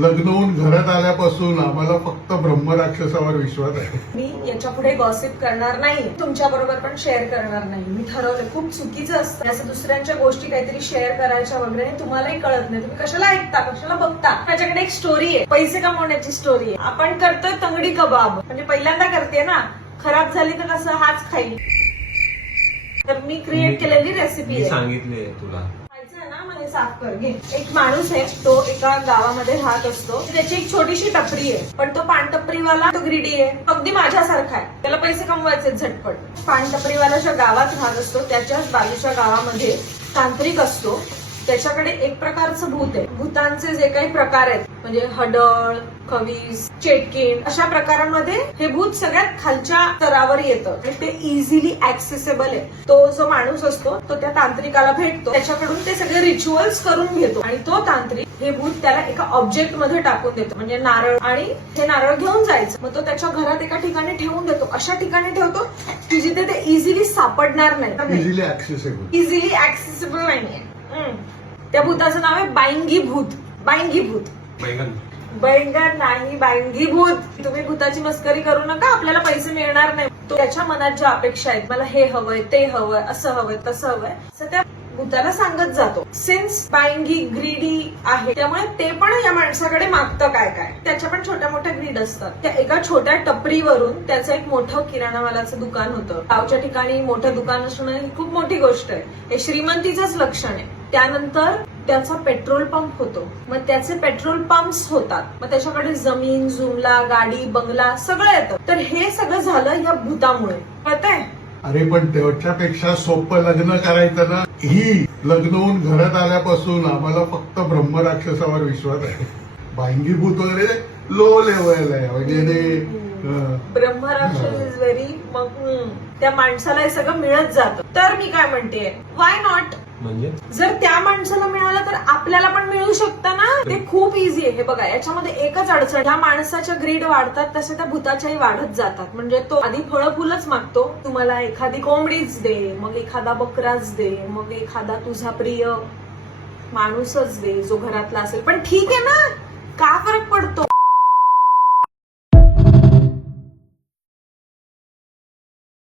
लग्न होऊन घरात आल्यापासून आम्हाला फक्त ब्रह्मराक्षसावर विश्वास आहे. मी याच्या पुढे गॉसिप करणार नाही, तुमच्या बरोबर पण शेअर करणार नाही. मी ठरवलं खूप चुकीचं असतं असं दुसऱ्यांच्या गोष्टी काहीतरी शेअर करायच्या वगैरे. तुम्हालाही कळत नाही, तुम्ही कशाला ऐकता, कशाला बघता. त्याच्याकडे एक स्टोरी आहे, पैसे कमवण्याची स्टोरी आहे. आपण करतोय तंगडी कबाब, म्हणजे पहिल्यांदा करते ना, खराब झाली तर कसं हाच खाईल. तर मी क्रिएट केलेली रेसिपी आहे. सांगितले तुला साफ कर घे. एक माणूस आहे, तो एका गावामध्ये राहत असतो. त्याची एक छोटीशी टपरी आहे, पण तो पानटपरीवाला तो ग्रीडी आहे, अगदी माझ्यासारखा आहे. त्याला पैसे कमवायचे झटपट. पानटपरीवाला ज्या गावात राहत असतो त्याच्याच बाजूच्या गावामध्ये तांत्रिक असतो. त्याच्याकडे एक प्रकारचं भूत आहे. भूतांचे जे काही प्रकार आहेत, म्हणजे हडळ, खवीस, चेटकीण, अशा प्रकारांमध्ये हे भूत सगळ्यात खालच्या स्तरावर येतं आणि ते इझिली ऍक्सेसेबल आहे. तो जो माणूस असतो तो त्या तांत्रिकाला भेटतो, त्याच्याकडून ते सगळे रिच्युअल्स करून घेतो आणि तो तांत्रिक हे भूत त्याला एका ऑब्जेक्ट मध्ये टाकून देतो, म्हणजे नारळ. आणि हे नारळ घेऊन जायचं, मग तो त्याच्या घरात एका ठिकाणी ठेवून देतो. अशा ठिकाणी ठेवतो की जिथे ते इझिली सापडणार नाही, इझिली ऍक्सेसेबल. इझिली ऍक्सेसेबल नाहीये. त्या भूताचं नाव आहे बाईंगी भूत. बाईंगी भूत, बैंगन नाही, बाईंगी भूत. तुम्ही भूताची मस्करी करू नका, आपल्याला पैसे मिळणार नाही. तो त्याच्या मनात ज्या अपेक्षा आहेत, मला हे हवंय, ते हवंय, असं हवंय, तसं हवंय, असं त्या भूताला सांगत जातो. सिन्स बाईंगी ग्रीडी आहे, त्यामुळे ते पण या माणसाकडे मागतं काय काय. त्याच्या पण छोट्या मोठ्या ग्रीड असतात. त्या एका छोट्या टपरीवरून त्याचं एक मोठं किराणामालाचं दुकान होतं. गावच्या ठिकाणी मोठं दुकान असणं ही खूप मोठी गोष्ट आहे. हे श्रीमंतीचंच लक्षण आहे. त्यानंतर त्याचा पेट्रोल पंप होतो, मग त्याचे पेट्रोल पंप्स होतात, मग त्याच्याकडे जमीन, जुमला, गाडी, बंगला सगळं येतं. तर हे सगळं झालं या भूतामुळे, कळतंय? अरे पण त्याच्यापेक्षा सोपं लग्न करायचं ना. ही लग्न होऊन घरात आल्यापासून आम्हाला फक्त ब्रह्मराक्षसावर विश्वास आहे. भांगीभूत वगैरे लो लेवल आहे, म्हणजे ब्रह्मराक्षस इज व्हेरी. मग त्या माणसाला हे सगळं मिळत जातं. तर मी काय म्हणते, वाय नॉट? म्हणजे जर त्या माणसाला मिळालं तर आपल्याला पण मिळू शकतं ना. ते खूप इझी आहे. हे बघा, याच्यामध्ये एकच अडचण, ह्या माणसाच्या ग्रीड वाढतात तसे त्या भूताच्याही वाढत जातात. म्हणजे तो आधी फळं फुलच मागतो, तुम्हाला एखादी कोंबडीच दे, मग एखादा बकराच दे, मग एखादा तुझा प्रिय माणूसच दे जो घरातला असेल. पण ठीक आहे ना, का फरक पडतो?